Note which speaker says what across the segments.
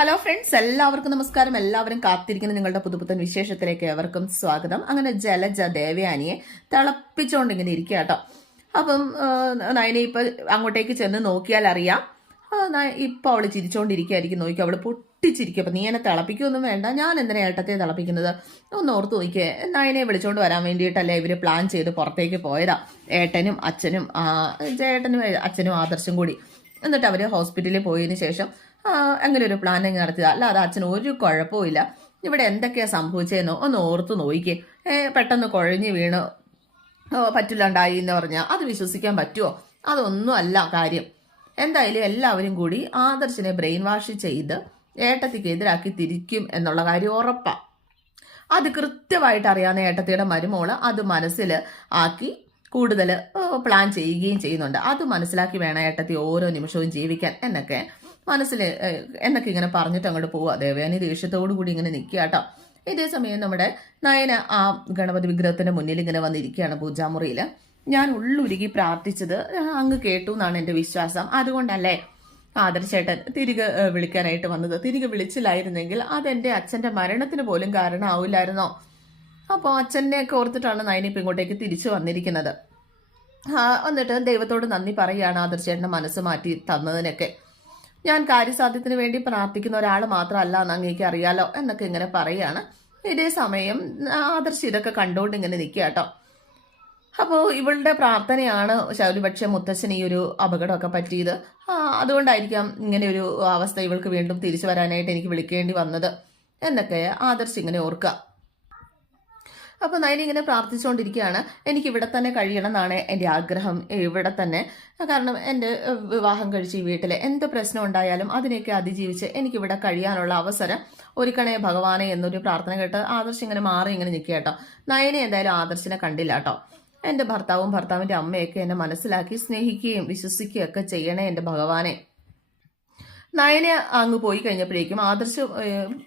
Speaker 1: Hello friends എല്ലാവർക്കും നമസ്കാരം. എല്ലാവരും കാത്തിരിക്കുന്ന നിങ്ങളുടെ പുതുപുത്തൻ വിശേഷത്തിലേക്ക് ഏവർക്കും സ്വാഗതം. അങ്ങനെ ജലജ ദേവയാനിയെ തിളപ്പിച്ചുകൊണ്ട് ഇങ്ങനെ ഇരിക്കുക കേട്ടോ. അപ്പം നയനെ ഇപ്പൊ അങ്ങോട്ടേക്ക് ചെന്ന് നോക്കിയാൽ അറിയാം. ഇപ്പൊ അവൾ ചിരിച്ചോണ്ടിരിക്കുകയായിരിക്കും. നോക്കി അവൾ പൊട്ടിച്ചിരിക്കും അപ്പൊ നീ എന്നെ തിളപ്പിക്കൊന്നും വേണ്ട. ഞാൻ എന്തിനാ ഏട്ടത്തെ തിളപ്പിക്കുന്നത്? ഒന്ന് ഓർത്ത് നോക്കിയേ നയനെ വിളിച്ചോണ്ട് വരാൻ വേണ്ടിയിട്ടല്ലേ ഇവർ പ്ലാൻ ചെയ്ത് പുറത്തേക്ക് പോയതാ. ഏട്ടനും അച്ഛനും ആ, ചേട്ടനും അച്ഛനും ആദർശം കൂടി. എന്നിട്ട് അവർ ഹോസ്പിറ്റലിൽ പോയതിന് ശേഷം അങ്ങനെ ഒരു പ്ലാനിങ് നടത്തിയത്. അല്ലാതെ അച്ഛന് ഒരു കുഴപ്പമില്ല ഇവിടെ എന്തൊക്കെയാ സംഭവിച്ചതെന്നോ ഒന്ന് ഓർത്ത് നോക്കിക്കേ. പെട്ടെന്ന് കുഴഞ്ഞു വീണ്. പറ്റില്ലാണ്ടായി എന്ന് പറഞ്ഞാൽ അത് വിശ്വസിക്കാൻ പറ്റുമോ അതൊന്നും അല്ല കാര്യം. എന്തായാലും എല്ലാവരും കൂടി ആദർശിനെ ബ്രെയിൻ വാഷ് ചെയ്ത് ഏട്ടത്തിക്ക് എതിരാക്കി തിരിക്കും എന്നുള്ള കാര്യം ഉറപ്പാ. അത് കൃത്യമായിട്ട് അറിയാവുന്ന ഏട്ടത്തിയുടെ മരുമോൾ അത് മനസ്സിൽ ആക്കി കൂടുതൽ പ്ലാൻ ചെയ്യുകയും ചെയ്യുന്നുണ്ട്. അത് മനസ്സിലാക്കി വേണം ഏട്ടത്തി ഓരോ നിമിഷവും ജീവിക്കാൻ എന്നൊക്കെ. മനസ്സിൽ എന്നൊക്കെ ഇങ്ങനെ പറഞ്ഞിട്ട് അങ്ങോട്ട് പോവുക ദേവയാനി ദേഷ്യത്തോടു കൂടി ഇങ്ങനെ നിൽക്കുക കേട്ടോ. ഇതേ സമയം നമ്മുടെ നയന ആ ഗണപതി വിഗ്രഹത്തിന്റെ മുന്നിൽ ഇങ്ങനെ വന്നിരിക്കുകയാണ് പൂജാമുറിയിൽ ഞാൻ ഉള്ളുരുകി പ്രാർത്ഥിച്ചത് അങ്ങ് കേട്ടു എന്നാണ് എന്റെ വിശ്വാസം. അതുകൊണ്ടല്ലേ ആദർശേട്ടൻ തിരികെ വിളിക്കാനായിട്ട് വന്നത്. തിരികെ വിളിച്ചില്ലായിരുന്നെങ്കിൽ അതെന്റെ അച്ഛന്റെ മരണത്തിന് പോലും കാരണമാവില്ലായിരുന്നോ? അപ്പോൾ അച്ഛനെയൊക്കെ ഓർത്തിട്ടാണ് നയനി ഇപ്പം ഇങ്ങോട്ടേക്ക് തിരിച്ചു വന്നിരിക്കുന്നത്. എന്നിട്ട് ദൈവത്തോട് നന്ദി പറയുകയാണ് ആദർശേട്ടന്റെ മനസ്സ് മാറ്റി തന്നതിനൊക്കെ. ഞാൻ കാര്യസാധ്യത്തിന് വേണ്ടി പ്രാർത്ഥിക്കുന്ന ഒരാൾ മാത്രമല്ല എന്ന് അങ്ങേക്ക് അറിയാലോ എന്നൊക്കെ ഇങ്ങനെ പറയാണ്. ഇതേ സമയം ആദർശി ഇതൊക്കെ കണ്ടുകൊണ്ട് ഇങ്ങനെ നിൽക്കുക കേട്ടോ. അപ്പോൾ ഇവളുടെ പ്രാർത്ഥനയാണ് ശൗലിപക്ഷെ മുത്തശ്ശന് ഈ ഒരു അപകടമൊക്കെ പറ്റിയത്. അതുകൊണ്ടായിരിക്കാം ഇങ്ങനെ ഒരു അവസ്ഥ ഇവൾക്ക് വീണ്ടും തിരിച്ചു വരാനായിട്ട് എനിക്ക് വിളിക്കേണ്ടി വന്നത് എന്നൊക്കെ ആദർശ് ഇങ്ങനെ ഓർക്കുക. അപ്പോൾ നയനി ഇങ്ങനെ പ്രാർത്ഥിച്ചുകൊണ്ടിരിക്കുകയാണ് എനിക്ക് ഇവിടെ തന്നെ കഴിയണം എന്നാണ് എന്റെ ആഗ്രഹം. ഇവിടെ തന്നെ. കാരണം എന്റെ വിവാഹം കഴിച്ച് ഈ വീട്ടിൽ എന്ത് പ്രശ്നം ഉണ്ടായാലും അതിനെയൊക്കെ അതിജീവിച്ച് എനിക്കിവിടെ കഴിയാനുള്ള അവസരം ഒരുക്കണേ ഭഗവാനെ എന്നൊരു പ്രാർത്ഥന കേട്ട് ആദർശ് ഇങ്ങനെ മാറി ഇങ്ങനെ നിൽക്കുക കേട്ടോ. നയനെ എന്തായാലും ആദർശനെ കണ്ടില്ല കേട്ടോ. എന്റെ ഭർത്താവും ഭർത്താവിന്റെ അമ്മയൊക്കെ എന്നെ മനസ്സിലാക്കി സ്നേഹിക്കുകയും വിശ്വസിക്കുകയും ഒക്കെ ചെയ്യണേ എന്റെ ഭഗവാനെ. നയന അങ്ങ് പോയി കഴിഞ്ഞപ്പോഴേക്കും ആദർശ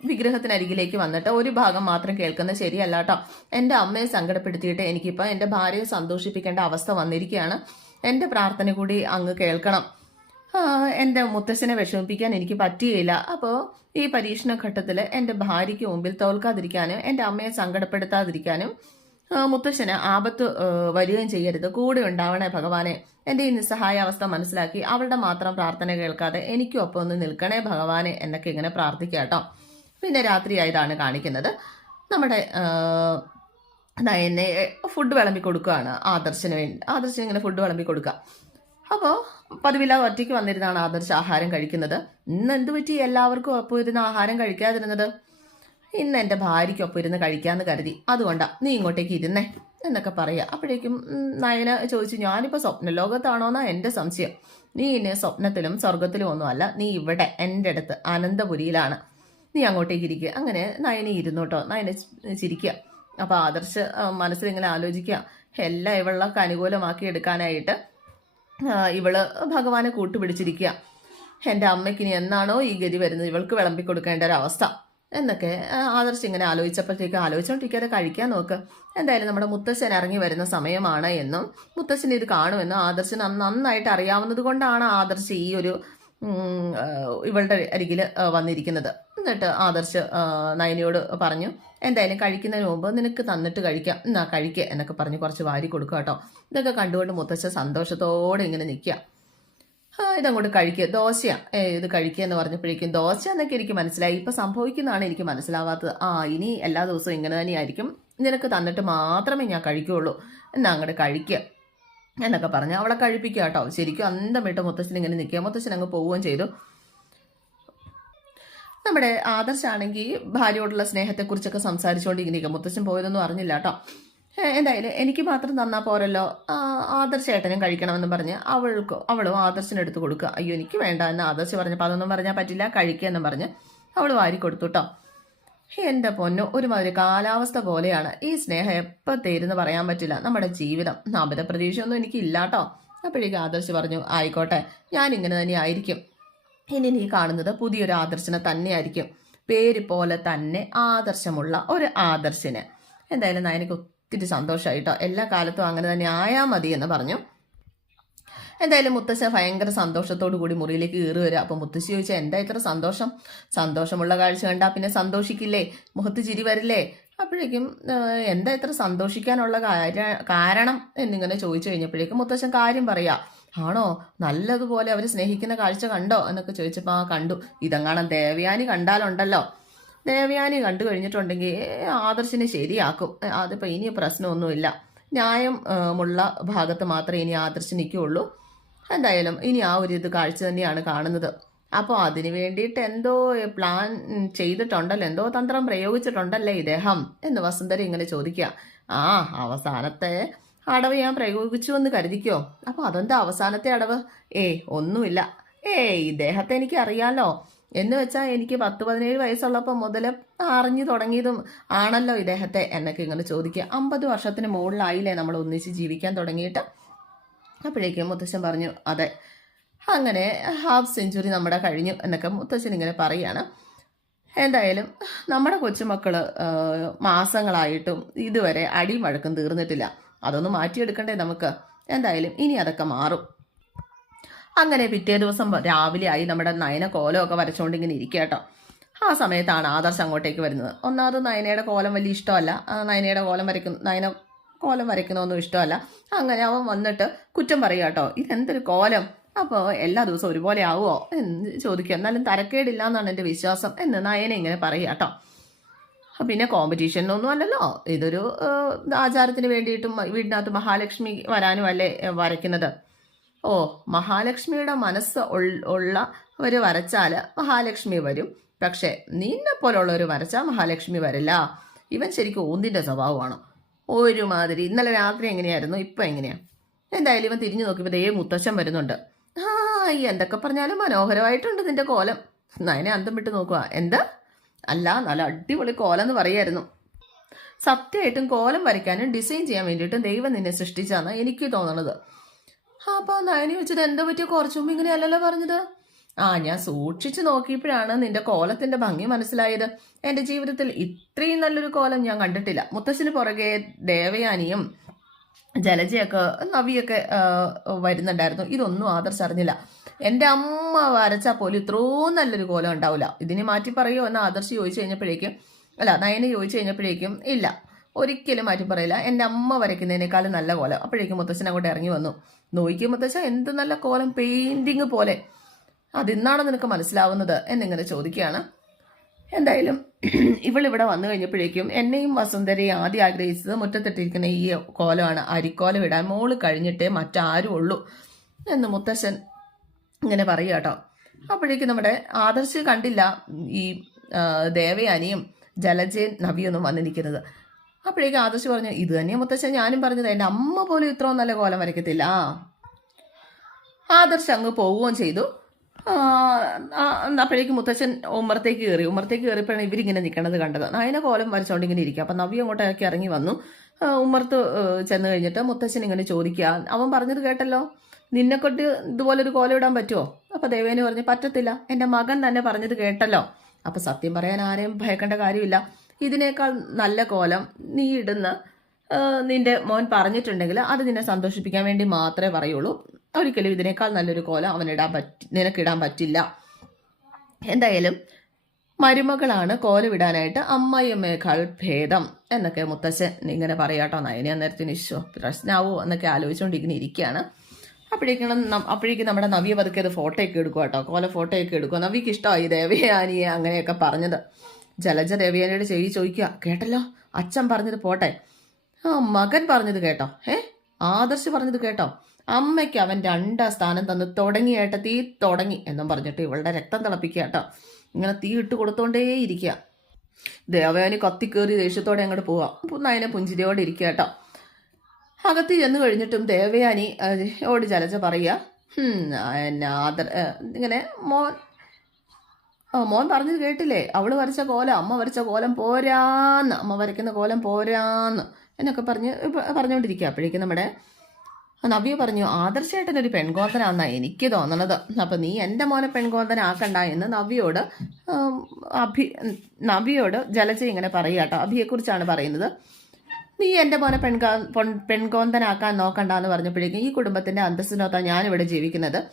Speaker 1: വിഗ്രഹത്തിനരികിലേക്ക് വന്നിട്ട് ഒരു ഭാഗം മാത്രം കേൾക്കുന്നത് ശരിയല്ല കേട്ടോ എന്റെ അമ്മയെ സങ്കടപ്പെടുത്തിയിട്ട് എനിക്കിപ്പോൾ എന്റെ ഭാര്യയെ സന്തോഷിപ്പിക്കേണ്ട അവസ്ഥ വന്നിരിക്കുകയാണ്. എന്റെ പ്രാർത്ഥന കൂടി അങ്ങ് കേൾക്കണം. എന്റെ മുത്തശ്ശനെ വിഷമിപ്പിക്കാൻ എനിക്ക് പറ്റിയില്ല. അപ്പോൾ ഈ പരീക്ഷണ ഘട്ടത്തിൽ എന്റെ ഭാര്യയ്ക്ക് മുമ്പിൽ തോൽക്കാതിരിക്കാനും എന്റെ അമ്മയെ സങ്കടപ്പെടുത്താതിരിക്കാനും മുത്തശ്ശന് ആപത്ത് വരികയും ചെയ്യരുത്. കൂടെ ഉണ്ടാവണേ ഭഗവാനെ. എന്റെ ഈ നിസ്സഹായ അവസ്ഥ മനസ്സിലാക്കി അവളുടെ മാത്രം പ്രാർത്ഥന കേൾക്കാതെ എനിക്കും ഒപ്പം ഒന്ന് നിൽക്കണേ ഭഗവാനെ എന്നൊക്കെ ഇങ്ങനെ പ്രാർത്ഥിക്കാട്ടോ പിന്നെ രാത്രിയായതാണ് കാണിക്കുന്നത്. നമ്മുടെ നയനെ ഫുഡ് വിളമ്പി കൊടുക്കുകയാണ് ആദർശന് വേണ്ടി. ആദർശന് ഇങ്ങനെ ഫുഡ് വിളമ്പി കൊടുക്കുക. അപ്പോൾ പതിവില്ലാതെ ഒറ്റയ്ക്ക് വന്നിരുന്നാണ് ആദർശ ആഹാരം കഴിക്കുന്നത്. ഇന്ന് എന്ത് പറ്റി? എല്ലാവർക്കും ഒപ്പം ഇരുന്ന് ആഹാരം കഴിക്കാതിരുന്നത്. ഇന്ന് എന്റെ ഭാര്യയ്ക്കൊപ്പം ഇരുന്ന് കഴിക്കാമെന്ന് കരുതി. അതുകൊണ്ടാ നീ ഇങ്ങോട്ടേക്ക് ഇരുന്നേ എന്നൊക്കെ പറയുക അപ്പോഴേക്കും നയന ചോദിച്ചു ഞാനിപ്പോൾ സ്വപ്നലോകത്താണോന്നാ എന്റെ സംശയം. നീ ഇനി സ്വപ്നത്തിലും സ്വർഗത്തിലും ഒന്നുമല്ല നീ ഇവിടെ എന്റെ അടുത്ത് അനന്തപുരിയിലാണ്. നീ അങ്ങോട്ടേക്ക് ഇരിക്കുക അങ്ങനെ നയന ഇരുന്നോട്ടോ. നയന ചിരിക്കുക അപ്പോൾ ആദർശ് മനസ്സിൽ മനസ്സിലിങ്ങനെ ആലോചിക്കുക എല്ലാം ഇവളൊക്കെ അനുകൂലമാക്കി എടുക്കാനായിട്ട് ഇവൾ ഭഗവാനെ കൂട്ടുപിടിച്ചിരിക്കുക എന്റെ അമ്മയ്ക്ക് ഇനി എന്നാണോ ഈ ഗതി വരുന്നത്? ഇവൾക്ക് വിളമ്പി കൊടുക്കേണ്ട ഒരു അവസ്ഥ എന്നൊക്കെ ആദർശ് ഇങ്ങനെ ആലോചിച്ചപ്പോഴത്തേക്ക് ആലോചിച്ചോണ്ടിരിക്കാതെ കഴിക്കാൻ നോക്ക്. എന്തായാലും നമ്മുടെ മുത്തശ്ശൻ ഇറങ്ങി വരുന്ന സമയമാണ് എന്നും മുത്തശ്ശൻ ഇത് കാണുമെന്നും ആദർശന് നന്നായിട്ട് അറിയാവുന്നത് കൊണ്ടാണ് ആദർശ് ഈ ഒരു ഇവളുടെ അരികിൽ വന്നിരിക്കുന്നത്. എന്നിട്ട് ആദർശ് നയനിയോട് പറഞ്ഞു എന്തായാലും കഴിക്കുന്നതിന് മുമ്പ് നിനക്ക് തന്നിട്ട് കഴിക്കാം. എന്നാ കഴിക്കുക എന്നൊക്കെ പറഞ്ഞ് കുറച്ച് വാരി കൊടുക്കുക കേട്ടോ. ഇതൊക്കെ കണ്ടുകൊണ്ട് മുത്തശ്ശ സന്തോഷത്തോടെ ഇങ്ങനെ നിൽക്കുക. ഇതങ്ങോട്ട് കഴിക്കുക ദോശയാണ് ഏ ഇത് കഴിക്കുക എന്ന് പറഞ്ഞപ്പോഴേക്കും ദോശ എന്നൊക്കെ എനിക്ക് മനസ്സിലായി. ഇപ്പം സംഭവിക്കുന്നതാണ് എനിക്ക് മനസ്സിലാവാത്തത്. ആ ഇനി എല്ലാ ദിവസവും ഇങ്ങനെ തന്നെയായിരിക്കും. നിനക്ക് തന്നിട്ട് മാത്രമേ ഞാൻ കഴിക്കുകയുള്ളൂ എന്നാ അങ്ങോട്ട് കഴിക്കുക എന്നൊക്കെ പറഞ്ഞ് അവളെ കഴിപ്പിക്കുക കേട്ടോ. ശരിക്കും അന്തം വിട്ട് മുത്തശ്ശൻ ഇങ്ങനെ നിൽക്കുക. മുത്തശ്ശൻ അങ്ങ് പോവുകയും ചെയ്തു. നമ്മുടെ ആദർശാണെങ്കിൽ ഭാര്യയോടുള്ള സ്നേഹത്തെക്കുറിച്ചൊക്കെ സംസാരിച്ചുകൊണ്ടിരിക്കുക മുത്തശ്ശൻ പോയതൊന്നും അറിഞ്ഞില്ല കേട്ടോ. എന്തായാലും എനിക്ക് മാത്രം തന്നാൽ പോരല്ലോ. ആദർശേട്ടനും കഴിക്കണമെന്ന് പറഞ്ഞ് അവൾക്ക് അവളും ആദർശന എടുത്ത് കൊടുക്കുക. അയ്യോ എനിക്ക് വേണ്ട എന്ന് ആദർശ് പറഞ്ഞപ്പോൾ അതൊന്നും പറഞ്ഞാൽ പറ്റില്ല കഴിക്കുക എന്ന് പറഞ്ഞ് അവൾ വാരി കൊടുത്തു കേട്ടോ എന്റെ പൊന്നു ഒരുമാതിരി കാലാവസ്ഥ പോലെയാണ്. ഈ സ്നേഹം എപ്പോൾ തരുന്ന് പറയാൻ പറ്റില്ല. നമ്മുടെ ജീവിതം. അമിത പ്രതീക്ഷയൊന്നും എനിക്കില്ല കേട്ടോ അപ്പോഴേക്കും ആദർശ് പറഞ്ഞു ആയിക്കോട്ടെ ഞാൻ ഇങ്ങനെ തന്നെ ആയിരിക്കും. ഇനി നീ കാണുന്നത് പുതിയൊരു ആദർശനെ തന്നെയായിരിക്കും പേര് പോലെ തന്നെ ആദർശമുള്ള ഒരു ആദർശന്. എന്തായാലും നയനക്ക് ഒത്തിരി സന്തോഷമായിട്ടോ എല്ലാ കാലത്തും അങ്ങനെ തന്നെ ആയാൽ മതി എന്ന് പറഞ്ഞു. എന്തായാലും മുത്തശ്ശ ഭയങ്കര സന്തോഷത്തോടു കൂടി മുറിയിലേക്ക് കയറി വരിക. അപ്പം മുത്തശ്ശി ചോദിച്ചാൽ എന്താ ഇത്ര സന്തോഷം? സന്തോഷമുള്ള കാഴ്ച കണ്ടാൽ പിന്നെ സന്തോഷിക്കില്ലേ? മുഖത്ത് ചിരി വരില്ലേ? അപ്പോഴേക്കും എന്താ ഇത്ര സന്തോഷിക്കാനുള്ള കാരണം? എന്നിങ്ങനെ ചോദിച്ചു കഴിഞ്ഞപ്പോഴേക്കും മുത്തശ്ശൻ കാര്യം പറയാ ആണോ? നല്ലതുപോലെ അവർ സ്നേഹിക്കുന്ന കാഴ്ച കണ്ടോ? എന്നൊക്കെ ചോദിച്ചപ്പോൾ ആ കണ്ടു. ഇതെങ്ങാണം ദേവയാനി കണ്ടാലുണ്ടല്ലോ. ദേവയാനി കണ്ടു കഴിഞ്ഞിട്ടുണ്ടെങ്കിൽ ആദർശിനെ ശരിയാക്കും. അതിപ്പോൾ ഇനി പ്രശ്നമൊന്നുമില്ല. ന്യായം ഉള്ള ഭാഗത്ത് മാത്രമേ ഇനി ആദർശ് നിൽക്കുകയുള്ളൂ. എന്തായാലും ഇനി ആ ഒരു ഇത് കാഴ്ച തന്നെയാണ് കാണുന്നത്. അപ്പോൾ അതിന് വേണ്ടിയിട്ട് എന്തോ പ്ലാൻ ചെയ്തിട്ടുണ്ടല്ലോ. എന്തോ തന്ത്രം പ്രയോഗിച്ചിട്ടുണ്ടല്ലേ ഇദ്ദേഹം? എന്ന് വസുന്ധര ഇങ്ങനെ ചോദിക്കുക. ആ അവസാനത്തെ അടവ് ഞാൻ പ്രയോഗിച്ചു എന്ന് കരുതിക്കോ? അപ്പോൾ അതെന്താ അവസാനത്തെ അടവ്? ഏ ഒന്നുമില്ല. ഏ ഇദ്ദേഹത്തെ എനിക്ക് അറിയാലോ എന്ന് വെച്ചാൽ എനിക്ക് പത്ത് പതിനേഴ് വയസ്സുള്ളപ്പോൾ മുതൽ അറിഞ്ഞു തുടങ്ങിയതും ആണല്ലോ ഇദ്ദേഹത്തെ എന്നൊക്കെ ഇങ്ങനെ ചോദിക്കുക. അമ്പത് വർഷത്തിന് മുകളിലായില്ലേ നമ്മൾ ഒന്നിച്ച് ജീവിക്കാൻ തുടങ്ങിയിട്ട്? അപ്പോഴേക്കും മുത്തശ്ശൻ പറഞ്ഞു അതെ അങ്ങനെ ഹാഫ് സെഞ്ചുറി നമ്മുടെ കഴിഞ്ഞു എന്നൊക്കെ മുത്തശ്ശൻ ഇങ്ങനെ പറയുകയാണ്. എന്തായാലും നമ്മുടെ കൊച്ചുമക്കൾ മാസങ്ങളായിട്ടും ഇതുവരെ അടിയും വഴക്കും തീർന്നിട്ടില്ല. അതൊന്ന് മാറ്റിയെടുക്കണ്ടേ നമുക്ക്? എന്തായാലും ഇനി അതൊക്കെ മാറും. അങ്ങനെ പിറ്റേ ദിവസം രാവിലെ ആയി നമ്മുടെ നയന കോലമൊക്കെ വരച്ചുകൊണ്ട് ഇങ്ങനെ ഇരിക്കുക കേട്ടോ. ആ സമയത്താണ് ആദർശ് അങ്ങോട്ടേക്ക് വരുന്നത്. ഒന്നാമത് നയനയുടെ കോലം വലിയ ഇഷ്ടമല്ല. നയനയുടെ കോലം വരയ്ക്കുന്ന നയന കോലം വരയ്ക്കുന്നതൊന്നും ഇഷ്ടമല്ല. അങ്ങനെ അവൻ വന്നിട്ട് കുറ്റം പറയുക കേട്ടോ. ഇതെന്തൊരു കോലം? അപ്പോൾ എല്ലാ ദിവസവും ഒരുപോലെ ആവുമോ എന്ന് ചോദിക്കുക. എന്നാലും തരക്കേടില്ല എന്നാണ് എന്റെ വിശ്വാസം എന്ന് നയന ഇങ്ങനെ പറയുക കേട്ടോ. പിന്നെ കോമ്പറ്റീഷനൊന്നും അല്ലല്ലോ. ഇതൊരു ആചാരത്തിന് വേണ്ടിയിട്ടും വീടിനകത്ത് മഹാലക്ഷ്മി വരാനും അല്ലേ വരയ്ക്കുന്നത്. ഓ മഹാലക്ഷ്മിയുടെ മനസ്സ് ഉള്ള ഒരു വരച്ചാൽ മഹാലക്ഷ്മി വരും. പക്ഷേ നിന്നെ പോലുള്ള ഒരു വരച്ചാൽ മഹാലക്ഷ്മി വരില്ല. ഇവൻ ശരിക്കും ഊന്നിന്റെ സ്വഭാവമാണ്. ഒരുമാതിരി. ഇന്നലെ രാത്രി എങ്ങനെയായിരുന്നു? ഇപ്പം എങ്ങനെയാ? എന്തായാലും ഇവൻ തിരിഞ്ഞു നോക്കിയപ്പോൾ ദേ മുത്തശ്ശൻ വരുന്നുണ്ട്. ആ എന്തൊക്കെ പറഞ്ഞാലും മനോഹരമായിട്ടുണ്ട് നിന്റെ കോലം. നയനെ അന്തം വിട്ട് നോക്കുക എന്താ? അല്ല നല്ല അടിപൊളി കോലം എന്ന് പറയായിരുന്നു. സത്യമായിട്ടും കോലം വരയ്ക്കാനും ഡിസൈൻ ചെയ്യാൻ വേണ്ടിയിട്ടും ദൈവം നിന്നെ സൃഷ്ടിച്ചാണ് എനിക്ക് തോന്നണത്. അപ്പോൾ നയനി വെച്ചത് എന്താ പറ്റിയ? കുറച്ചു മുമ്പ് ഇങ്ങനെയല്ലല്ലോ പറഞ്ഞത്? ആ ഞാൻ സൂക്ഷിച്ചു നോക്കിയപ്പോഴാണ് നിന്റെ കോലത്തിന്റെ ഭംഗി മനസ്സിലായത്. എന്റെ ജീവിതത്തിൽ ഇത്രയും നല്ലൊരു കോലം ഞാൻ കണ്ടിട്ടില്ല. മുത്തശ്ശിന് പുറകെ ദേവയാനിയും ജലജയൊക്കെ നവിയൊക്കെ വരുന്നുണ്ടായിരുന്നു. ഇതൊന്നും ആദർശ് അറിഞ്ഞില്ല എന്റെ അമ്മ വരച്ചാൽ പോലും ഇത്രയും നല്ലൊരു കോലം ഉണ്ടാവില്ല. ഇതിനെ മാറ്റി പറയുമോ എന്ന് ആദർശ് ചോദിച്ചു കഴിഞ്ഞപ്പോഴേക്കും അല്ല നയനെ ചോദിച്ചു കഴിഞ്ഞപ്പോഴേക്കും ഇല്ല. ഒരിക്കലും മാറ്റി പറയില്ല. എന്റെ അമ്മ വരയ്ക്കുന്നതിനേക്കാളും നല്ല കോലം. അപ്പോഴേക്കും മുത്തശ്ശൻ അങ്ങോട്ട് ഇറങ്ങി വന്നു. നോക്കിയ മുത്തശ്ശ എന്ത് നല്ല കോലം പെയിന്റിങ് പോലെ. അതിന്നാണ് നിനക്ക് മനസ്സിലാവുന്നത് എന്നിങ്ങനെ ചോദിക്കുകയാണ്. എന്തായാലും ഇവളിവിടെ വന്നു കഴിഞ്ഞപ്പോഴേക്കും എന്നെയും വസുന്ധരയും ആദ്യം ആഗ്രഹിച്ചത് മുറ്റത്തിട്ടിരിക്കുന്ന ഈ കോലമാണ്. അരിക്കോലം ഇടാൻ മോൾ കഴിഞ്ഞിട്ടേ മറ്റാരും ഉള്ളൂ എന്ന് മുത്തശ്ശൻ ഇങ്ങനെ പറയുക കേട്ടോ. അപ്പോഴേക്കും നമ്മുടെ ആദർശ് കണ്ടില്ല ഈ ദേവയാനിയും ജലജയും നവിയൊന്നും വന്ന് നിൽക്കുന്നത് അപ്പോഴേക്കും ആദർശ് പറഞ്ഞു ഇത് തന്നെ മുത്തശ്ശൻ ഞാനും പറഞ്ഞത് എന്റെ അമ്മ പോലും ഇത്രയും നല്ല കോലം വരയ്ക്കത്തില്ല. ആദർശ് അങ്ങ് പോവുകയും ചെയ്തു. അപ്പോഴേക്കും മുത്തച്ഛൻ ഉമ്മറത്തേക്ക് കയറി. ഉമ്മറത്തേക്ക് കയറിയപ്പോഴാണ് ഇവരിങ്ങനെ നിൽക്കണത് കണ്ടത്. നയന കോലം വരച്ചോണ്ട് ഇങ്ങനെ ഇരിക്കുക അപ്പം നവ്യ അങ്ങോട്ടേക്ക് ഇറങ്ങി വന്നു. ഉമ്മർത്ത് ചെന്ന് കഴിഞ്ഞിട്ട് മുത്തച്ഛൻ ഇങ്ങനെ ചോദിക്കുക അവൻ പറഞ്ഞത് കേട്ടല്ലോ? നിന്നെക്കൊണ്ട് ഇതുപോലൊരു കോലം ഇടാൻ പറ്റുമോ അപ്പം ദേവേനെ പറഞ്ഞു പറ്റത്തില്ല. എന്റെ മകൻ തന്നെ പറഞ്ഞത് കേട്ടല്ലോ. അപ്പം സത്യം പറയാൻ ആരെയും ഭയക്കേണ്ട കാര്യമില്ല. ഇതിനേക്കാൾ നല്ല കോലം നീ ഇടുന്ന നിന്റെ മോൻ പറഞ്ഞിട്ടുണ്ടെങ്കിൽ അത് നിന്നെ സന്തോഷിപ്പിക്കാൻ വേണ്ടി മാത്രമേ പറയുള്ളൂ. ഒരിക്കലും ഇതിനേക്കാൾ നല്ലൊരു കോലം അവനിടാൻ പറ്റി നിനക്കിടാൻ പറ്റില്ല. എന്തായാലും മരുമകളാണ് കോലമിടാനായിട്ട് അമ്മായിയമ്മയേക്കാൾ ഭേദം എന്നൊക്കെ മുത്തശ്ശൻ ഇങ്ങനെ പറയാട്ടോ. നയനി അന്നേരത്തിന് ഇശോ പ്രശ്നമാവോ എന്നൊക്കെ ആലോചിച്ചുകൊണ്ടിങ്ങനെ ഇരിക്കുകയാണ്. അപ്പോഴേക്കും അപ്പോഴേക്കും നമ്മുടെ നവിയെ പതുക്കെ അത് ഫോട്ടോയൊക്കെ എടുക്കുക കേട്ടോ കോല ഫോട്ടോയൊക്കെ എടുക്കുക നവിക്ക് ഇഷ്ടമായി ദേവയാനിയെ അങ്ങനെയൊക്കെ പറഞ്ഞത്. ജലജ ദേവയാനിയുടെ ചെയ്തി ചോദിക്കുക കേട്ടല്ലോ? അച്ഛൻ പറഞ്ഞത് പോട്ടെ? ആ മകൻ പറഞ്ഞത് കേട്ടോ. ഏ? ആദർശ് പറഞ്ഞത് കേട്ടോ. അമ്മയ്ക്ക് അവൻ രണ്ടാം സ്ഥാനം തന്ന് തുടങ്ങി ഏട്ട തീ തുടങ്ങി എന്നും പറഞ്ഞിട്ട് ഇവളുടെ രക്തം തിളപ്പിക്കുക കേട്ടോ. ഇങ്ങനെ തീ ഇട്ട് കൊടുത്തോണ്ടേ ഇരിക്കുക. ദേവയാനി കത്തിക്കേറി ദേഷ്യത്തോടെ അങ്ങോട്ട് പോവാം. അതിനെ പുഞ്ചിരിയോടെ ഇരിക്കുക കേട്ടോ. അകത്ത് ചെന്ന് കഴിഞ്ഞിട്ടും ദേവയാനി ഓട് ചലച്ച പറയുക "ഹും, ആ, എന്നെ ആദർ ഇങ്ങനെ മോൻ മോൻ പറഞ്ഞത് കേട്ടില്ലേ? അവൾ വരച്ച കോലം അമ്മ വരച്ച കോലം പോരാന്ന്. അമ്മ വരയ്ക്കുന്ന കോലം പോരാന്ന്. എന്നൊക്കെ പറഞ്ഞ് പറഞ്ഞുകൊണ്ടിരിക്കുക അപ്പോഴേക്കും നമ്മുടെ നവ്യ പറഞ്ഞു ആദർശേട്ടൻ ഒരു പെൺകോന്തനാന്നാ എനിക്ക് തോന്നണത്. അപ്പൊ നീ എന്റെ മോനെ പെൺകോന്തനാക്കണ്ട എന്ന് നവ്യോട് അഭി നവ്യയോട് ജലജ ഇങ്ങനെ പറയുക കേട്ടോ. അഭിയെക്കുറിച്ചാണ് പറയുന്നത്. നീ എന്റെ മോനെ പെൺകാ പൊൺ- പെൺകോന്തനാക്കാൻ നോക്കണ്ടെന്ന് പറഞ്ഞപ്പോഴേക്കും ഈ കുടുംബത്തിന്റെ അന്തസ്സിനൊത്താണ് ഞാനിവിടെ ജീവിക്കുന്നത്.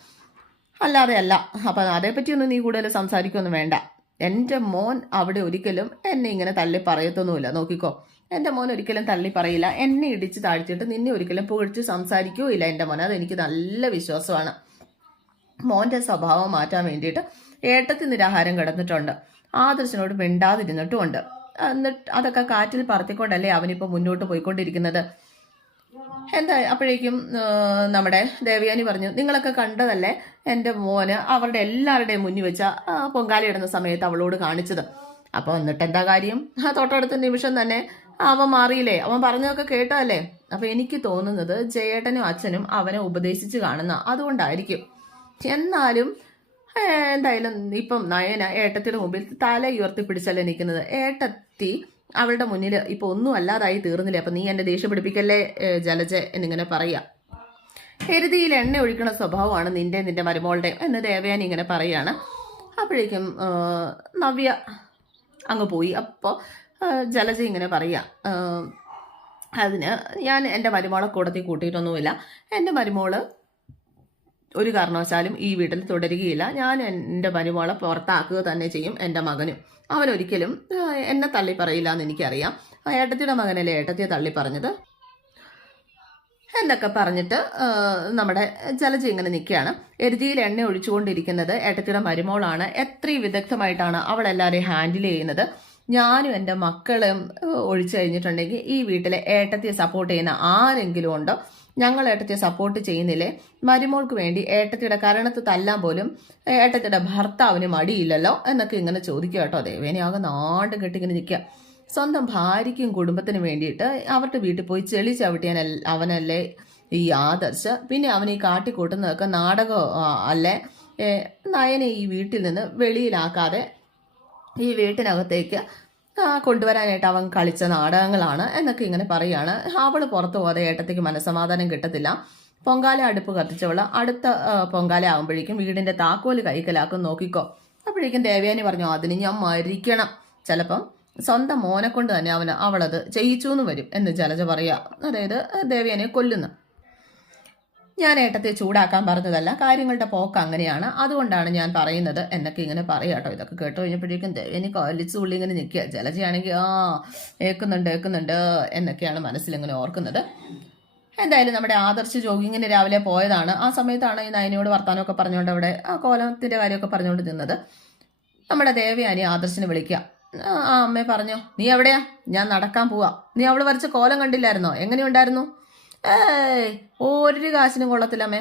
Speaker 1: അല്ലാതെ അല്ല. അപ്പം അതേപ്പറ്റിയൊന്നും നീ കൂടുതൽ സംസാരിക്കൊന്നും വേണ്ട. എന്റെ മോൻ അവിടെ ഒരിക്കലും എന്നെ ഇങ്ങനെ തള്ളി പറയത്തൊന്നുമില്ല. നോക്കിക്കോ. എന്റെ മോൻ ഒരിക്കലും തള്ളി പറയില്ല. എന്നെ ഇടിച്ച് താഴ്ത്തിയിട്ട് നിന്നെ ഒരിക്കലും പുകഴ്ത്തി സംസാരിക്കുകയില്ല എന്റെ മോൻ അതെനിക്ക് നല്ല വിശ്വാസമാണ്. മോന്റെ സ്വഭാവം മാറ്റാൻ വേണ്ടിയിട്ട് ഏട്ടത്തി നിരാഹാരം കിടന്നിട്ടുണ്ട്. ആദർശനോട് മിണ്ടാതിരുന്നിട്ടുമുണ്ട്. എന്നിട്ട് അതൊക്കെ കാറ്റിൽ പറത്തിക്കൊണ്ടല്ലേ അവനിപ്പോൾ മുന്നോട്ട് പോയിക്കൊണ്ടിരിക്കുന്നത്? എന്താ അപ്പോഴേക്കും നമ്മുടെ ദേവയാനി പറഞ്ഞു നിങ്ങളൊക്കെ കണ്ടതല്ലേ എന്റെ മോന് അവരുടെ എല്ലാവരുടെയും മുന്നിൽ വെച്ച പൊങ്കാല ഇടുന്ന സമയത്ത് അവളോട് കാണിച്ചത്. അപ്പോൾ എന്നിട്ട് എന്താ കാര്യം? ആ തൊട്ടടുത്ത നിമിഷം തന്നെ അവൻ മാറിയില്ലേ? അവൻ പറഞ്ഞതൊക്കെ കേട്ടതല്ലേ? അപ്പോൾ എനിക്ക് തോന്നുന്നത് ജയേട്ടനും അച്ഛനും അവനെ ഉപദേശിച്ച് കാണുന്ന അതുകൊണ്ടായിരിക്കും. എന്നാലും എന്തായാലും ഇപ്പം നയന ഏട്ടത്തിന് മുമ്പിൽ തല ഉയർത്തി പിടിച്ചല്ലേ നിൽക്കുന്നത്? ഏട്ടത്തി അവളുടെ മുന്നിൽ ഇപ്പൊ ഒന്നും അല്ലാതായി തീർന്നില്ല? അപ്പൊ നീ എന്നെ ദേഷ്യം പിടിപ്പിക്കല്ലേ ജലജ എന്നിങ്ങനെ പറയാ. എരുതിയിൽ എണ്ണ ഒഴിക്കുന്ന സ്വഭാവമാണ് നിന്റെ നിന്റെ മരുമോളുടെ എന്ന് ദേവയാനി ഇങ്ങനെ പറയാണ്. അപ്പോഴേക്കും നവ്യ അങ്ങ് പോയി. അപ്പോൾ ജലജ ഇങ്ങനെ പറയാ അതിന് ഞാൻ എന്റെ മരുമോളെ കൂടത്തിൽ കൂട്ടിയിട്ടൊന്നുമില്ല. എന്റെ മരുമോൾ ഒരു കാരണവശാലും ഈ വീട്ടിൽ തുടരുകയില്ല. ഞാൻ എന്റെ മരുമോളെ പുറത്താക്കുക തന്നെ ചെയ്യും എന്റെ മകനും. അവൻ ഒരിക്കലും എന്നെ തള്ളി പറയില്ല എന്ന് എനിക്കറിയാം. ഏട്ടത്തിയുടെ മകനല്ലേ ഏട്ടത്തിയെ തള്ളി പറഞ്ഞത്? എന്നൊക്കെ പറഞ്ഞിട്ട് നമ്മുടെ ജലജ ഇങ്ങനെ നിൽക്കുകയാണ്. എരുതിയിൽ എണ്ണ ഒഴിച്ചുകൊണ്ടിരിക്കുന്നത് ഏട്ടത്തിയുടെ മരുമോളാണ്. എത്രയും വിദഗ്ധമായിട്ടാണ് അവൾ എല്ലാവരെയും ഹാൻഡിൽ ചെയ്യുന്നത്. ഞാനും എന്റെ മക്കളും ഒഴിച്ചു കഴിഞ്ഞിട്ടുണ്ടെങ്കിൽ ഈ വീട്ടിലെ ഏട്ടത്തിയെ സപ്പോർട്ട് ചെയ്യുന്ന ആരെങ്കിലും ഉണ്ടോ? ഞങ്ങൾ ഏട്ടത്തിയെ സപ്പോർട്ട് ചെയ്യുന്നില്ലേ? മരുമോൾക്ക് വേണ്ടി ഏട്ടത്തിയുടെ കരണത്ത് തല്ലാൻ പോലും ഏട്ടത്തിയുടെ ഭർത്താവിന് മടിയില്ലല്ലോ എന്നൊക്കെ ഇങ്ങനെ ചോദിക്കുക കേട്ടോ. ദേവേനെ ആകെ നാണ്ടും കെട്ടിങ്ങനെ നിൽക്കുക. സ്വന്തം ഭാര്യയ്ക്കും കുടുംബത്തിനും വേണ്ടിയിട്ട് അവരുടെ വീട്ടിൽ പോയി ചെളി ചവിട്ടിയാൻ അവനല്ലേ ഈ ആദർശ. പിന്നെ അവൻ ഈ കാട്ടിക്കൂട്ടുന്നതൊക്കെ നാടകം അല്ലേ? നയനെ ഈ വീട്ടിൽ നിന്ന് വെളിയിലാക്കാതെ ഈ വീട്ടിനകത്തേക്ക് കൊണ്ടുവരാനായിട്ട് അവൻ കളിച്ച നാടകങ്ങളാണ് എന്നൊക്കെ ഇങ്ങനെ പറയുകയാണ് അവൾ പുറത്തു പോകാതെ ഏട്ടത്തേക്ക് മനസ്സമാധാനം കിട്ടത്തില്ല. പൊങ്കാല അടുപ്പ് കത്തിച്ചവൾ അടുത്ത പൊങ്കാല ആകുമ്പോഴേക്കും വീടിന്റെ താക്കോൽ കൈക്കലാക്കും നോക്കിക്കോ. അപ്പോഴേക്കും ദേവയാനി പറഞ്ഞു അതിന് ഞാൻ മരിക്കണം. ചിലപ്പം സ്വന്തം മോനെ കൊണ്ട് തന്നെ അവന് അവളത് ചെയ്യിച്ചു എന്ന് വരും എന്ന് ജലജ പറയാ. അതായത് ദേവയാനിയെ കൊല്ലുന്നു. ഞാൻ ഏട്ടത്തെ ചൂടാക്കാൻ പറഞ്ഞതല്ല കാര്യങ്ങളുടെ പോക്ക് അങ്ങനെയാണ്. അതുകൊണ്ടാണ് ഞാൻ പറയുന്നത് എന്നൊക്കെ ഇങ്ങനെ പറയാട്ടോ ഇതൊക്കെ കേട്ട് കഴിഞ്ഞപ്പോഴേക്കും എനിക്ക് ഒലിച്ച് ഉള്ളി ഇങ്ങനെ നിൽക്കുക. ജലജയാണെങ്കിൽ ആ ഏക്കുന്നുണ്ട് ഏക്കുന്നുണ്ട് എന്നൊക്കെയാണ് മനസ്സിലിങ്ങനെ ഓർക്കുന്നത്. എന്തായാലും നമ്മുടെ ആദർശ് ജോഗിങ്ങിന് രാവിലെ പോയതാണ്. ആ സമയത്താണ് ഈ നയനയോട് വർത്താനമൊക്കെ പറഞ്ഞുകൊണ്ട് അവിടെ ആ കോലത്തിന്റെ കാര്യമൊക്കെ പറഞ്ഞുകൊണ്ട് നിന്നത്. നമ്മുടെ ദേവയാനി ആദർശിനെ വിളിക്കുക. ആ അമ്മേ പറഞ്ഞോ നീ എവിടെയാ? ഞാൻ നടക്കാൻ പോവാ. നീ അവൾ വരച്ച കോലം കണ്ടില്ലായിരുന്നോ? എങ്ങനെയുണ്ടായിരുന്നു? ഏയ് ഒരു കാശിനും കൊള്ളത്തില്ല അമ്മേ.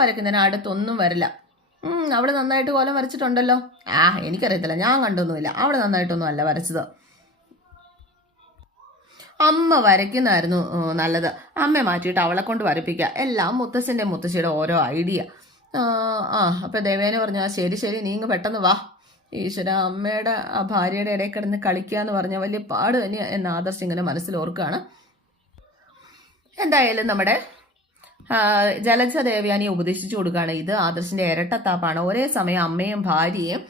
Speaker 1: വരയ്ക്കുന്നതിന് അടുത്തൊന്നും വരില്ല. ഉം, അവൾ നന്നായിട്ട് കോലം വരച്ചിട്ടുണ്ടല്ലോ. ആ എനിക്കറിയത്തില്ല. ഞാൻ കണ്ടൊന്നുമില്ല. അവിടെ നന്നായിട്ടൊന്നും അല്ല വരച്ചത്. അമ്മ വരയ്ക്കുന്നതായിരുന്നു നല്ലത്. അമ്മയെ മാറ്റിയിട്ട് അവളെ കൊണ്ട് വരപ്പിക്കുക. എല്ലാം മുത്തശ്ശന്റെ മുത്തശ്ശിയുടെ ഓരോ ഐഡിയ. ആ അപ്പോൾ ദേവേന പറഞ്ഞു ആ ശരി ശരി നീ ഇങ്ങ് പെട്ടെന്ന് വാ. ഈശ്വര അമ്മയുടെ ആ ഭാര്യയുടെ ഇടയിൽ കിടന്ന് കളിക്കുക എന്ന് പറഞ്ഞ വലിയ പാട് തന്നെ എന്ന് ആദർശ് ഇങ്ങനെ മനസ്സിൽ ഓർക്കുകയാണ്. എന്തായാലും നമ്മുടെ ജലജ ദേവയാനിയെ ഉപദേശിച്ചു കൊടുക്കുകയാണ് ഇത്. ആദർശിന്റെ ഇരട്ടത്താപ്പാണ്. ഒരേ സമയം അമ്മയും ഭാര്യയും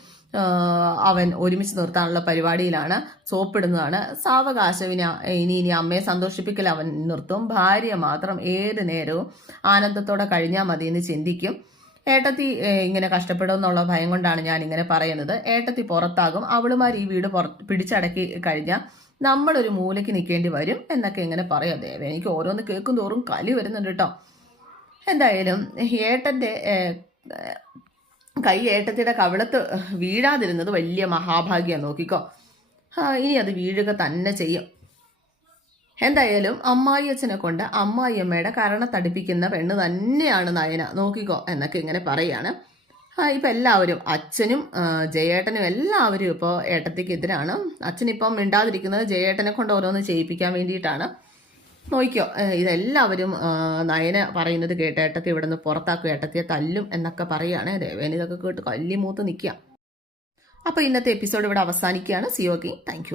Speaker 1: അവൻ ഒരുമിച്ച് നിർത്താനുള്ള പരിപാടിയിലാണ് സോപ്പിടുന്നതാണ്. സാവകാശവിന് ഇനി ഇനി അമ്മയെ സന്തോഷിപ്പിക്കൽ അവൻ നിർത്തും. ഭാര്യ മാത്രം ഏത് നേരവും ആനന്ദത്തോടെ കഴിഞ്ഞാൽ മതി എന്ന് ചിന്തിക്കും. ഏട്ടത്തി ഇങ്ങനെ കഷ്ടപ്പെടും എന്നുള്ള ഭയം കൊണ്ടാണ് ഞാൻ ഇങ്ങനെ പറയുന്നത്. ഏട്ടത്തി പുറത്താകും. അവളുമാർ ഈ വീട് പിടിച്ചടക്കി കഴിഞ്ഞാൽ നമ്മളൊരു മൂലയ്ക്ക് നിൽക്കേണ്ടി വരും എന്നൊക്കെ ഇങ്ങനെ പറയാം. ദേവ എനിക്ക് ഓരോന്ന് കേൾക്കും തോറും കലി വരുന്നുണ്ട് കേട്ടോ എന്തായാലും ഏട്ടന്റെ കൈ ഏട്ടത്തിയുടെ കവിളത്ത് വീഴാതിരുന്നത് വലിയ മഹാഭാഗ്യം നോക്കിക്കോ. ഇനി അത് വീഴുക തന്നെ ചെയ്യും. എന്തായാലും അമ്മായി അച്ഛനെ കൊണ്ട് അമ്മായിയമ്മയുടെ കരണത്തടിപ്പിക്കുന്ന പെണ്ണ് തന്നെയാണ് നയന. നോക്കിക്കോ എന്നൊക്കെ ഇങ്ങനെ പറയാണ്. ഇപ്പം എല്ലാവരും അച്ഛനും ജയേട്ടനും എല്ലാവരും ഇപ്പോൾ ഏട്ടത്തിക്കെതിരാണ്. അച്ഛനിപ്പം മിണ്ടാതിരിക്കുന്നത് ജയേട്ടനെ കൊണ്ട് ഓരോന്ന് ചെയ്യിപ്പിക്കാൻ വേണ്ടിയിട്ടാണ്. നോക്കിയോ ഇതെല്ലാവരും നയനെ പറയുന്നത് കേട്ട് ഏട്ടത്തി ഇവിടെ നിന്ന് പുറത്താക്കും ഏട്ടത്തിയെ തല്ലും എന്നൊക്കെ പറയുകയാണ് ദേവേന ഇതൊക്കെ കേട്ട് കല്ലിമൂത്ത് നിൽക്കുക അപ്പോൾ ഇന്നത്തെ എപ്പിസോഡ് ഇവിടെ അവസാനിക്കുകയാണ്. സിയോഗി താങ്ക്